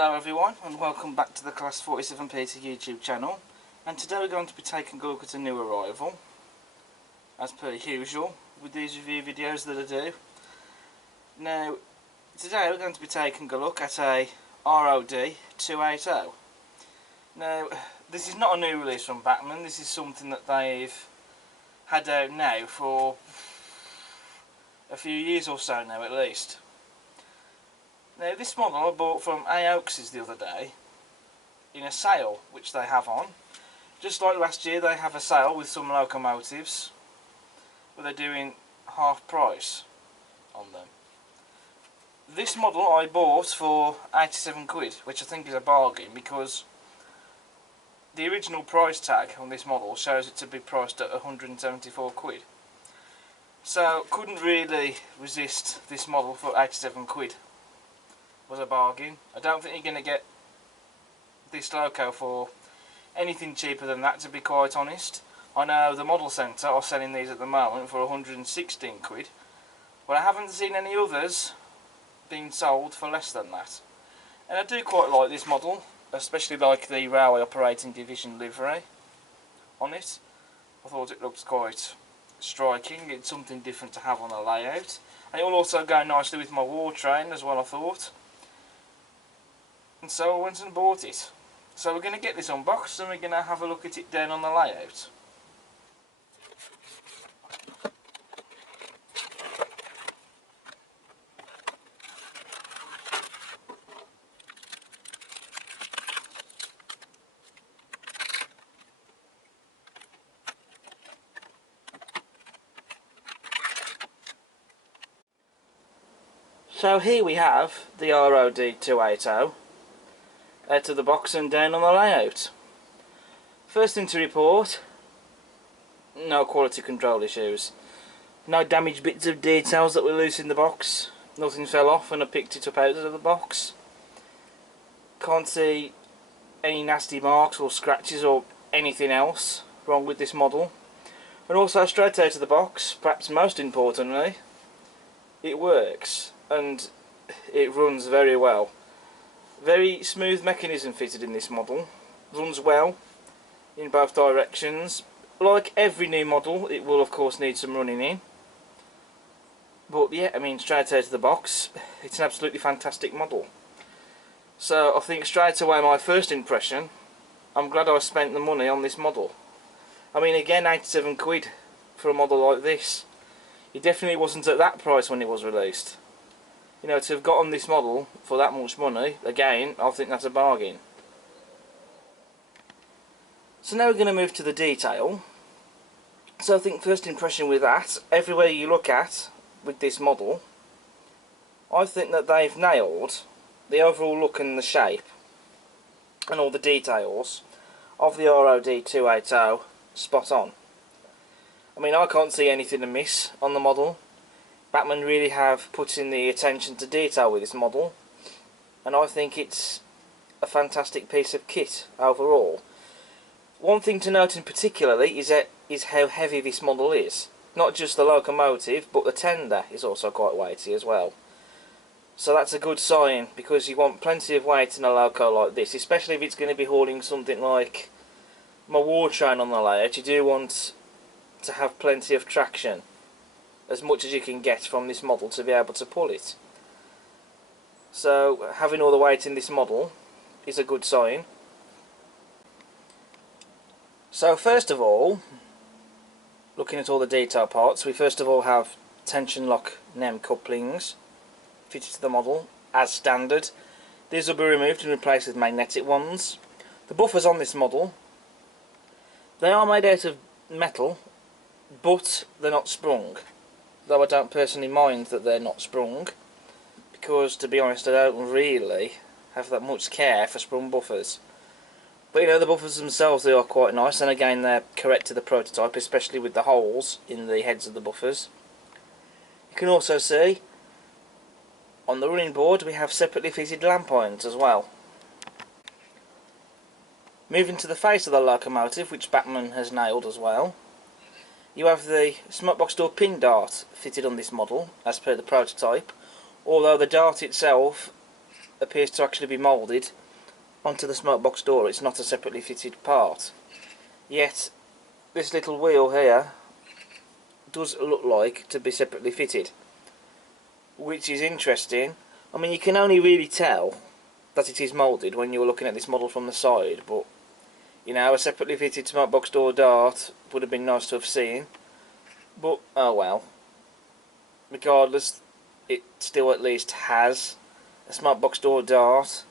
Hello everyone and welcome back to the Class 47 Peter YouTube channel, and today we're going to be taking a look at a new arrival as per usual with these review videos that I do. Now today we're going to be taking a look at a ROD 280. Now this is not a new release from Bachmann, this is something that they've had out now for a few years or so now at least. Now this model I bought from Oaks's the other day in a sale which they have on. Just like last year, they have a sale with some locomotives where they're doing half price on them. This model I bought for 87 quid, which I think is a bargain because the original price tag on this model shows it to be priced at 174 quid. So couldn't really resist this model for 87 quid. Was a bargain. I don't think you're going to get this loco for anything cheaper than that, to be quite honest. I know the Model Centre are selling these at the moment for 116 quid, but I haven't seen any others being sold for less than that. And I do quite like this model, especially like the Railway Operating Division livery on it. I thought it looks quite striking. It's something different to have on a layout, and it will also go nicely with my war train as well, I thought. And so I went and bought it. So we're going to get this unboxed and we're going to have a look at it down on the layout. So here we have the ROD 280. Out of the box and down on the layout. First thing to report, no quality control issues. No damaged bits of details that were loose in the box. Nothing fell off when I picked it up out of the box. Can't see any nasty marks or scratches or anything else wrong with this model. And also straight out of the box, perhaps most importantly, it works and it runs very well. Very smooth mechanism fitted in this model, runs well in both directions. Like every new model, it will of course need some running in, but yeah, I mean, straight out of the box it's an absolutely fantastic model. So I think straight away my first impression, I'm glad I spent the money on this model. I mean, again, 87 quid for a model like this. It definitely wasn't at that price when it was released. You know, to have gotten this model for that much money, again, I think that's a bargain. So now we're going to move to the detail. So I think first impression with that, everywhere you look at with this model, I think that they've nailed the overall look and the shape and all the details of the ROD 280 spot on. I mean, I can't see anything amiss on the model. Bachmann really have put in the attention to detail with this model, and I think it's a fantastic piece of kit overall. One thing to note in particularly is how heavy this model is. Not just the locomotive, but the tender is also quite weighty as well. So that's a good sign, because you want plenty of weight in a loco like this, especially if it's going to be hauling something like my war train on the layout. You do want to have plenty of traction, as much as you can get from this model to be able to pull it. So having all the weight in this model is a good sign. So first of all, looking at all the detail parts, we first of all have tension lock NEM couplings fitted to the model as standard. These will be removed and replaced with magnetic ones. The buffers on this model, they are made out of metal, but they're not sprung. Though I don't personally mind that they're not sprung, because to be honest I don't really have that much care for sprung buffers. But you know, the buffers themselves, they are quite nice, and again they're correct to the prototype, especially with the holes in the heads of the buffers. You can also see on the running board we have separately fitted lamp irons as well. Moving to the face of the locomotive, which Bachmann has nailed as well, you have the smokebox door pin dart fitted on this model as per the prototype, although the dart itself appears to actually be moulded onto the smoke box door. It's not a separately fitted part. Yet this little wheel here does look like to be separately fitted, which is interesting. I mean, you can only really tell that it is moulded when you're looking at this model from the side, but you know, a separately fitted smoke box door dart would have been nice to have seen, but oh well. Regardless, it still at least has a smoke box door dart,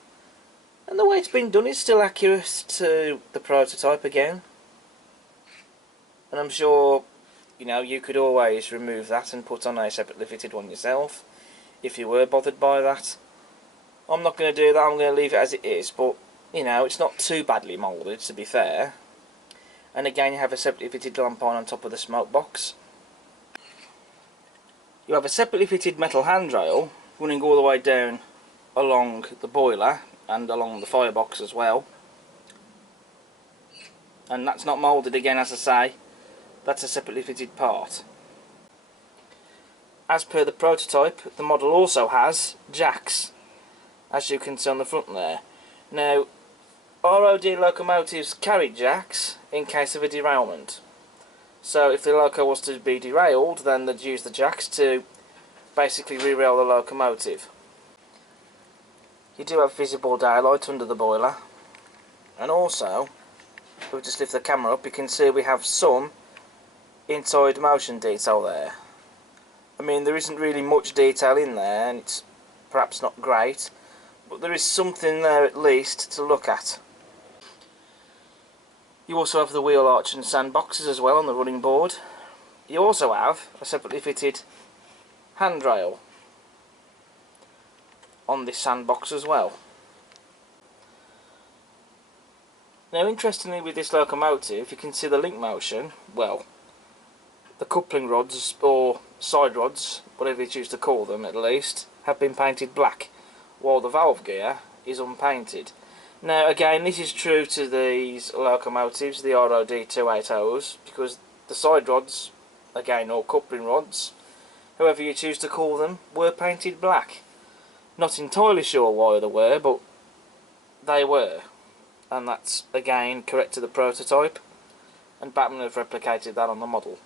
and the way it's been done is still accurate to the prototype again. And I'm sure, you know, you could always remove that and put on a separately fitted one yourself if you were bothered by that. I'm not going to do that, I'm going to leave it as it is, but you know, it's not too badly moulded, to be fair. And again, you have a separately fitted lamp on top of the smoke box. You have a separately fitted metal handrail running all the way down along the boiler and along the firebox as well. And that's not moulded again, as I say. That's a separately fitted part. As per the prototype, the model also has jacks, as you can see on the front there. Now, ROD locomotives carry jacks in case of a derailment. So if the loco was to be derailed, then they'd use the jacks to basically re-rail the locomotive. You do have visible daylight under the boiler, and also, if we just lift the camera up, you can see we have some inside motion detail there. I mean, there isn't really much detail in there, and it's perhaps not great, but there is something there at least to look at. You also have the wheel arch and sandboxes as well on the running board. You also have a separately fitted handrail on this sandbox as well. Now, interestingly, with this locomotive, you can see the link motion, well, the coupling rods or side rods, whatever you choose to call them at least, have been painted black, while the valve gear is unpainted. Now again, this is true to these locomotives, the ROD 280s, because the side rods, again, or coupling rods, however you choose to call them, were painted black. Not entirely sure why they were, but they were, and that's again correct to the prototype, and Bachmann have replicated that on the model.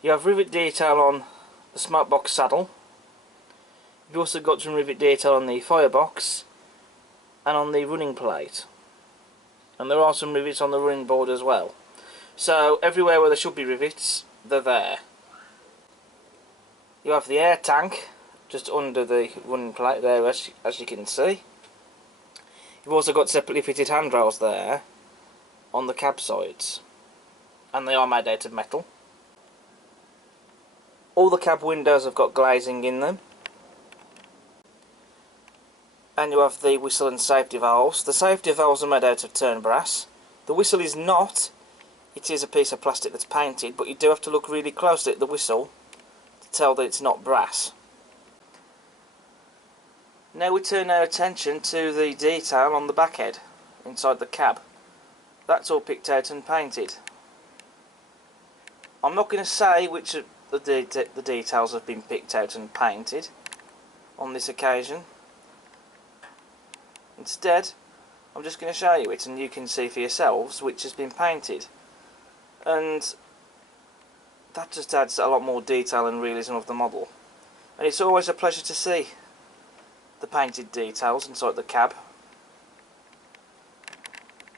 You have rivet detail on the smoke box saddle. You've also got some rivet detail on the firebox and on the running plate, and there are some rivets on the running board as well. So everywhere where there should be rivets, they're there. You have the air tank just under the running plate there, as you can see. You've also got separately fitted handrails there on the cab sides, and they are made out of metal. All the cab windows have got glazing in them. And you have the whistle and safety valves. The safety valves are made out of turn brass. The whistle is not. It is a piece of plastic that's painted, but you do have to look really closely at the whistle to tell that it's not brass. Now we turn our attention to the detail on the back head inside the cab. That's all picked out and painted. I'm not going to say which of the details have been picked out and painted on this occasion. Instead, I'm just going to show you it, and you can see for yourselves which has been painted. And that just adds a lot more detail and realism of the model. And it's always a pleasure to see the painted details inside the cab.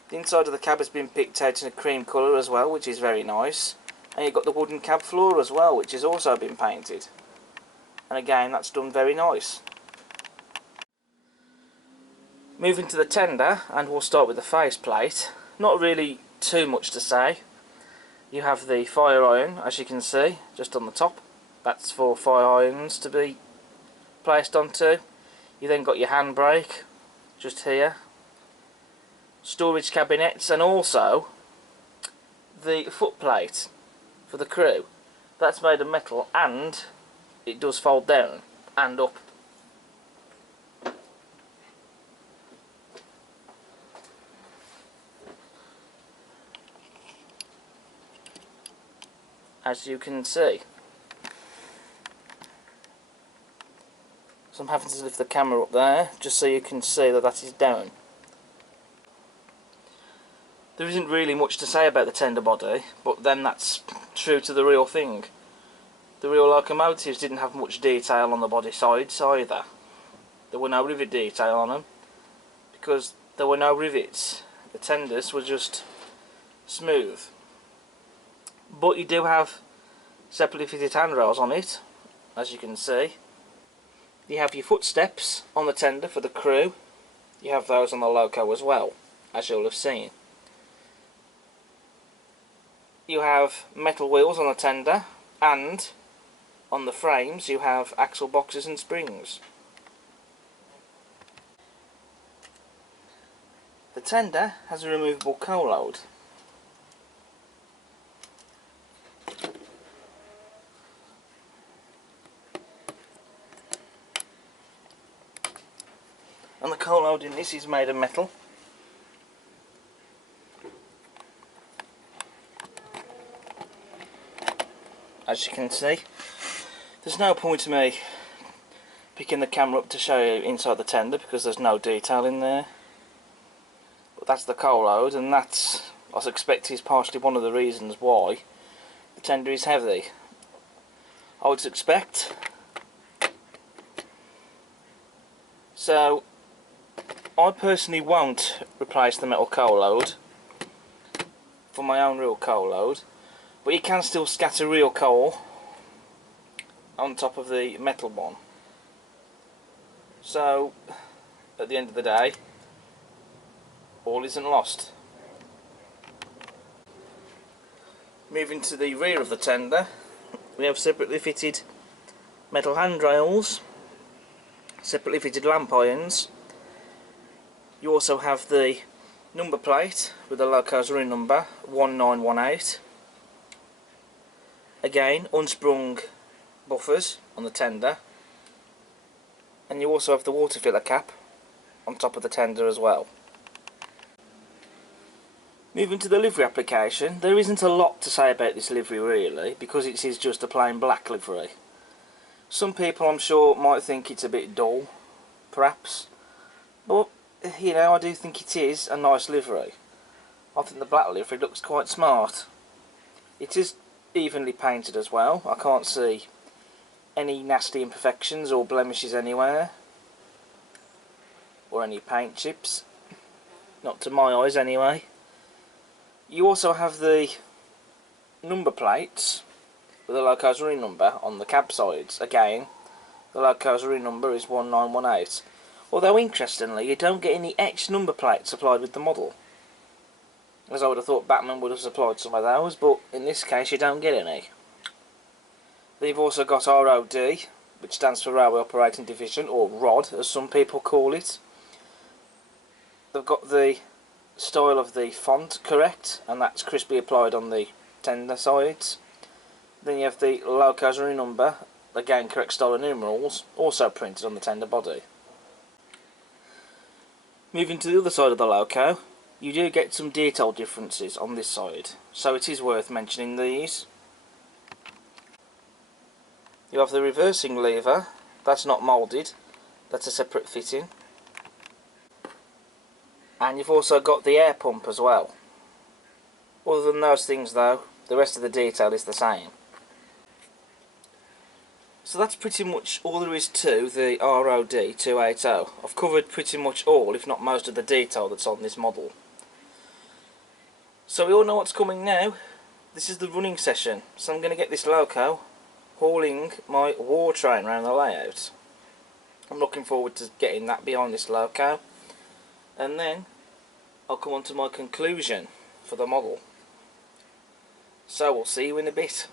The inside of the cab has been picked out in a cream colour as well, which is very nice. And you've got the wooden cab floor as well, which has also been painted. And again, that's done very nice. Moving to the tender, and we'll start with the faceplate. Not really too much to say. You have the fire iron, as you can see, just on the top. That's for fire irons to be placed onto. You then got your handbrake, just here. Storage cabinets, and also the footplate for the crew. That's made of metal, and it does fold down and up. As you can see. So I'm having to lift the camera up there just so you can see that that is down. There isn't really much to say about the tender body, but then that's true to the real thing. The real locomotives didn't have much detail on the body sides either. There were no rivet detail on them because there were no rivets. The tenders were just smooth. But you do have separately fitted handrails on it, as you can see. You have your footsteps on the tender for the crew. You have those on the loco as well, as you'll have seen. You have metal wheels on the tender, and on the frames you have axle boxes and springs. The tender has a removable coal load. And the coal load in this is made of metal. As you can see, there's no point to me picking the camera up to show you inside the tender because there's no detail in there. But that's the coal load, and that's, I suspect, is partially one of the reasons why the tender is heavy. I would suspect. So I personally won't replace the metal coal load for my own real coal load, but you can still scatter real coal on top of the metal one. So at the end of the day, all isn't lost. Moving to the rear of the tender, we have separately fitted metal handrails, separately fitted lamp irons. You also have the number plate with the loco's running number 1918. Again, unsprung buffers on the tender, and you also have the water filler cap on top of the tender as well. Moving to the livery application, there isn't a lot to say about this livery really, because it is just a plain black livery. Some people, I'm sure, might think it's a bit dull, perhaps, but you know, I do think it is a nice livery. I think the black livery looks quite smart. It is evenly painted as well. I can't see any nasty imperfections or blemishes anywhere, or any paint chips, not to my eyes anyway. You also have the number plates with the loco's running number on the cab sides. Again, the loco's running number is 1918. Although interestingly, you don't get any etched number plates supplied with the model, as I would have thought Bachmann would have supplied some of those, but in this case you don't get any. They've also got ROD, which stands for Railway Operating Division, or ROD as some people call it. They've got the style of the font correct, and that's crisply applied on the tender sides. Then you have the loco's running number, again correct style of numerals, also printed on the tender body. Moving to the other side of the loco, you do get some detail differences on this side, so it is worth mentioning these. You have the reversing lever, that's not moulded, that's a separate fitting. And you've also got the air pump as well. Other than those things though, the rest of the detail is the same. So that's pretty much all there is to the ROD 280. I've covered pretty much all, if not most of the detail that's on this model. So we all know what's coming now. This is the running session, so I'm going to get this loco hauling my war train around the layout. I'm looking forward to getting that behind this loco, and then I'll come on to my conclusion for the model. So we'll see you in a bit.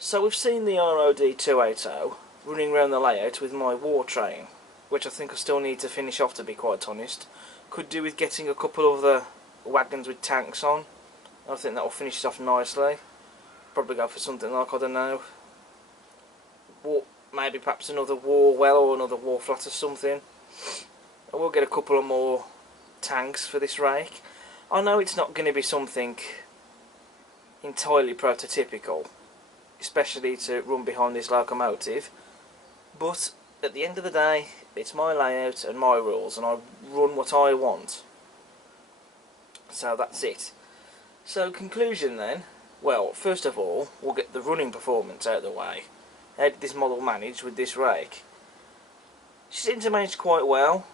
So we've seen the ROD 280 running around the layout with my war train, which I think I still need to finish off, to be quite honest. Could do with getting a couple of the wagons with tanks on. I think that will finish it off nicely. Probably go for something like, I don't know, maybe perhaps another war well or another war flat or something. I will get a couple of more tanks for this rake. I know it's not going to be something entirely prototypical, especially to run behind this locomotive, but at the end of the day it's my layout and my rules, and I run what I want. So that's it. So conclusion then, well, first of all we'll get the running performance out of the way. How did this model manage with this rake? She seemed to manage quite well.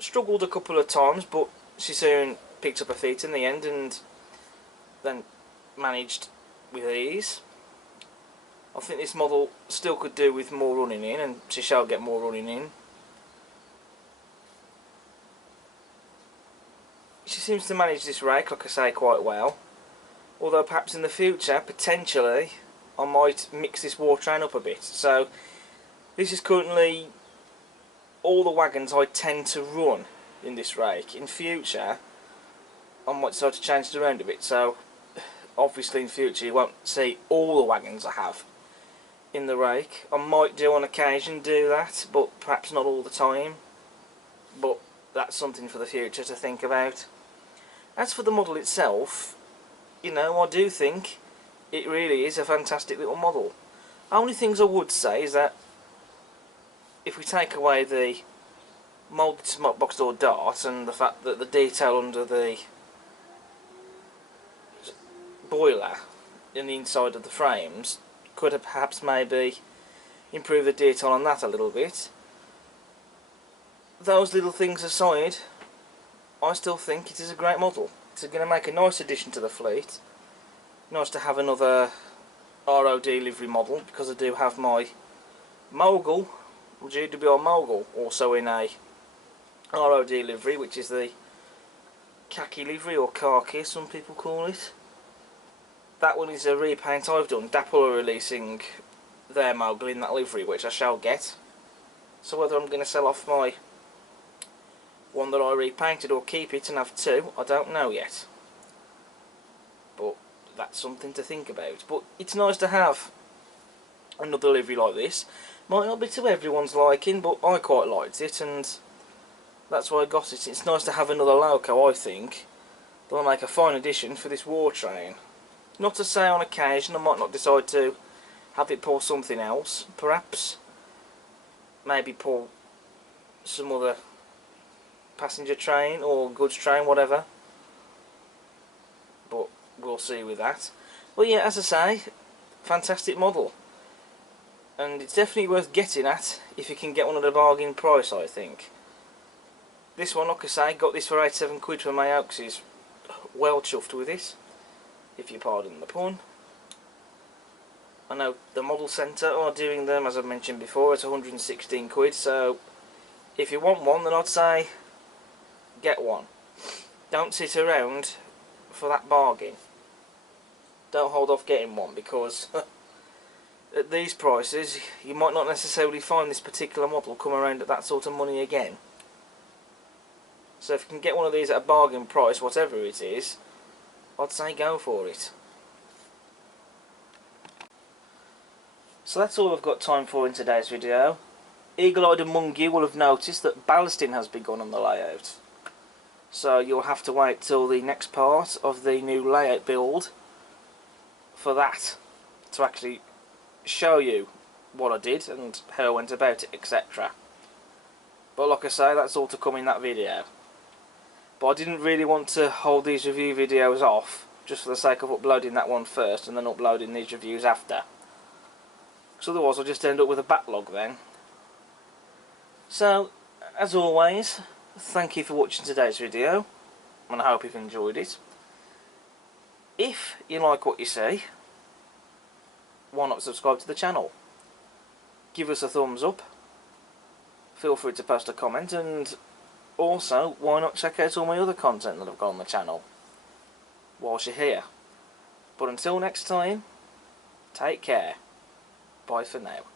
Struggled a couple of times, but she soon picked up her feet in the end and then managed with ease. I think this model still could do with more running in, and she shall get more running in. She seems to manage this rake, like I say, quite well. Although perhaps in the future, potentially, I might mix this war train up a bit. So this is currently all the wagons I tend to run in this rake. In future I might decide to change it around a bit, so obviously in future you won't see all the wagons I have in the rake. I might do on occasion do that, but perhaps not all the time. But that's something for the future to think about. As for the model itself, you know, I do think it really is a fantastic little model. Only things I would say is that if we take away the moulded smoke box door dart and the fact that the detail under the boiler in the inside of the frames could have perhaps maybe improve the detail on that a little bit. Those little things aside, I still think it is a great model. It's going to make a nice addition to the fleet. Nice to have another ROD livery model, because I do have my Mogul, GWR Mogul, also in a ROD livery, which is the khaki livery, or khaki as some people call it. That one is a repaint I've done. Dapple are releasing their Mogul in that livery, which I shall get. So whether I'm going to sell off my one that I repainted or keep it and have two, I don't know yet. But that's something to think about. But it's nice to have another livery like this. Might not be to everyone's liking, but I quite liked it, and that's why I got it. It's nice to have another loco, I think. That'll make a fine addition for this war train. Not to say on occasion I might not decide to have it pull something else, perhaps. Maybe pull some other passenger train or goods train, whatever. But we'll see with that. But yeah, as I say, fantastic model. And it's definitely worth getting at if you can get one at a bargain price, I think. This one, like I say, got this for 87 quid from my Oaks, is well chuffed with it, if you pardon the pun. I know the model centre are doing them, as I mentioned before, at 116 quid, so if you want one, then I'd say get one. Don't sit around for that bargain. Don't hold off getting one, because at these prices you might not necessarily find this particular model come around at that sort of money again. So if you can get one of these at a bargain price, whatever it is, I'd say go for it. So that's all I've got time for in today's video. Eagle-eyed among you will have noticed that ballasting has begun on the layout. So you'll have to wait till the next part of the new layout build for that, to actually show you what I did and how I went about it, etc. But like I say, that's all to come in that video. But I didn't really want to hold these review videos off just for the sake of uploading that one first and then uploading these reviews after. Because otherwise I'll just end up with a backlog then. So, as always, thank you for watching today's video, and I hope you've enjoyed it. If you like what you see, why not subscribe to the channel? Give us a thumbs up, feel free to post a comment, and also, why not check out all my other content that I've got on the channel whilst you're here. But until next time, take care. Bye for now.